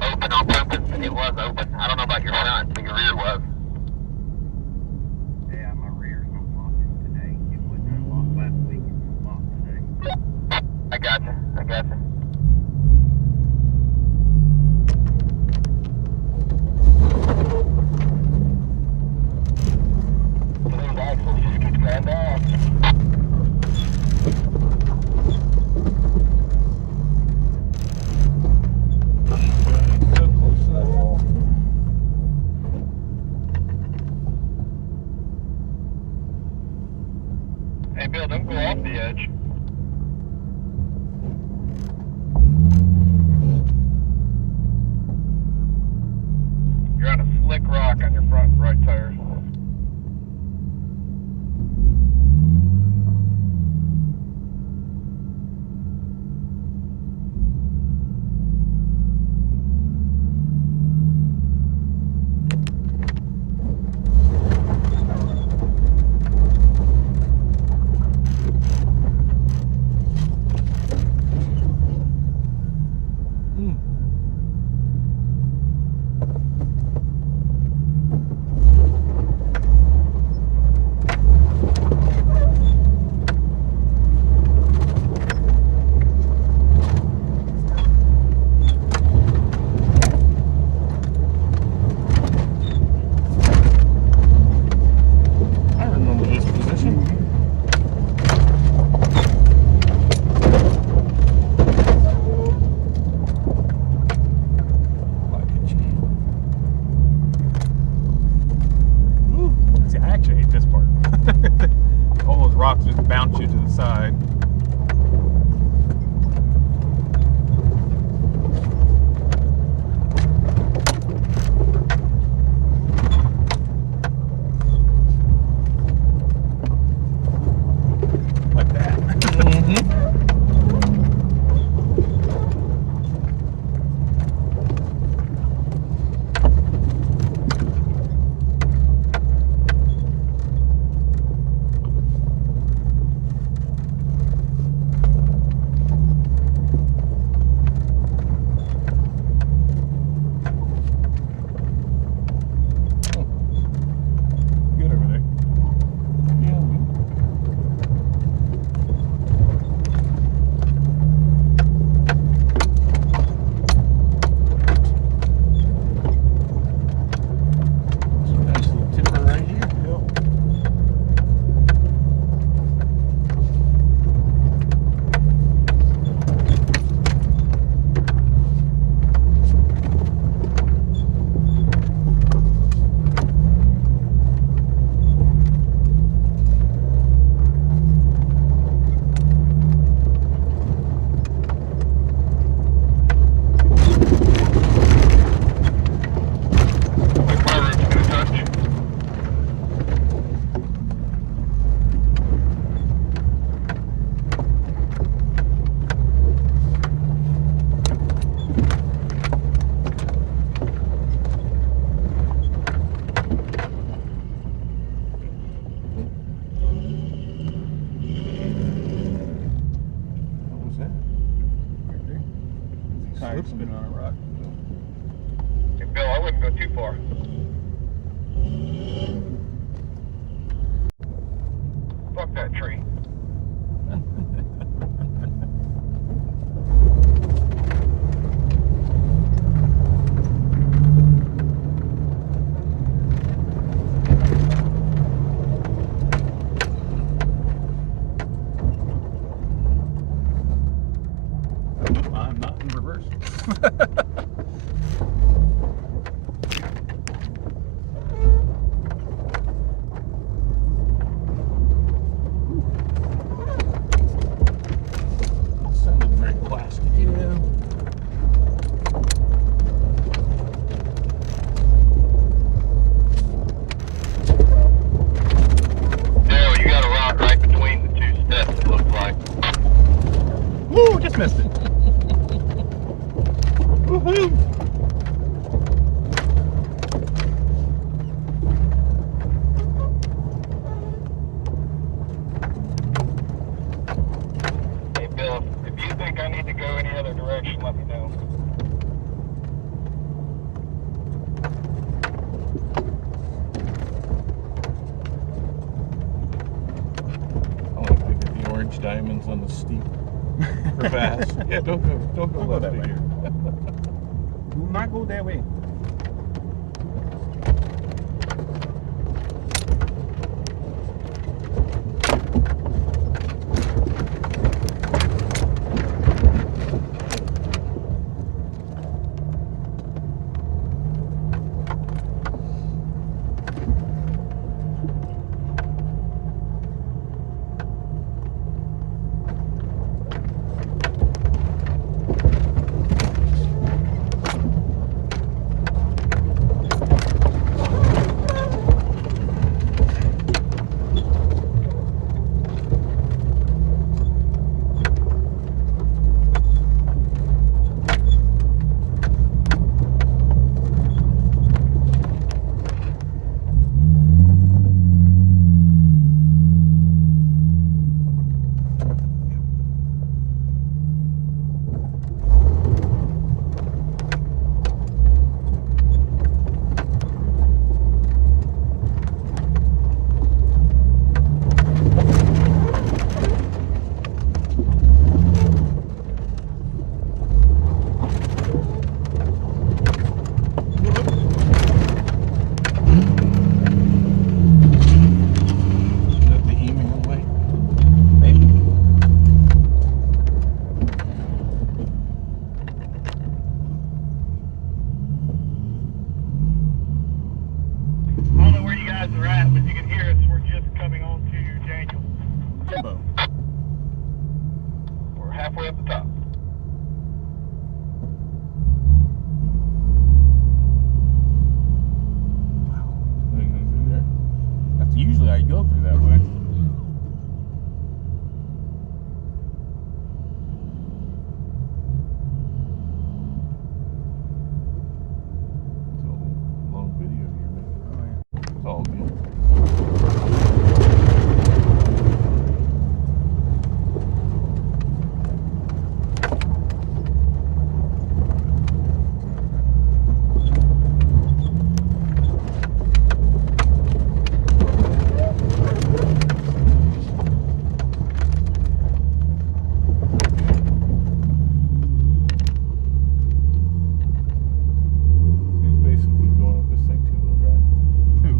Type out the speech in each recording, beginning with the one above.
Open on purpose. It was open. I don't know about your front, but your rear was. Yeah, my rear's not locking today. It wasn't unlocked last week. It's locked today. I gotcha. I gotcha. Those axles just keep going down. Hey Bill, don't go off the edge. You're on a slick rock on your front right tires. All those rocks just bounce you to the side. Like that. Tire spinning on a rock. Hey Bill, I wouldn't go too far. Fuck that tree. I'm not in reverse. Woohoo! Hey, Bill, if you think I need to go any other direction, let me know. I want to pick at the orange diamonds on the steep crevasse. Yeah, don't go left that way. here. Do not go that way. Is that the email way? Maybe. I don't know where you guys are at, but you can hear us. We're just coming on to Daniel. Jimbo. We're halfway up the top. Are you going through there? That's usually how you go through that way. It's a long video you're making. Oh, yeah. It's all good. He's basically going with this thing two-wheel drive. Who?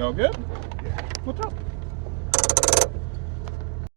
Y'all good? Yeah. What's up?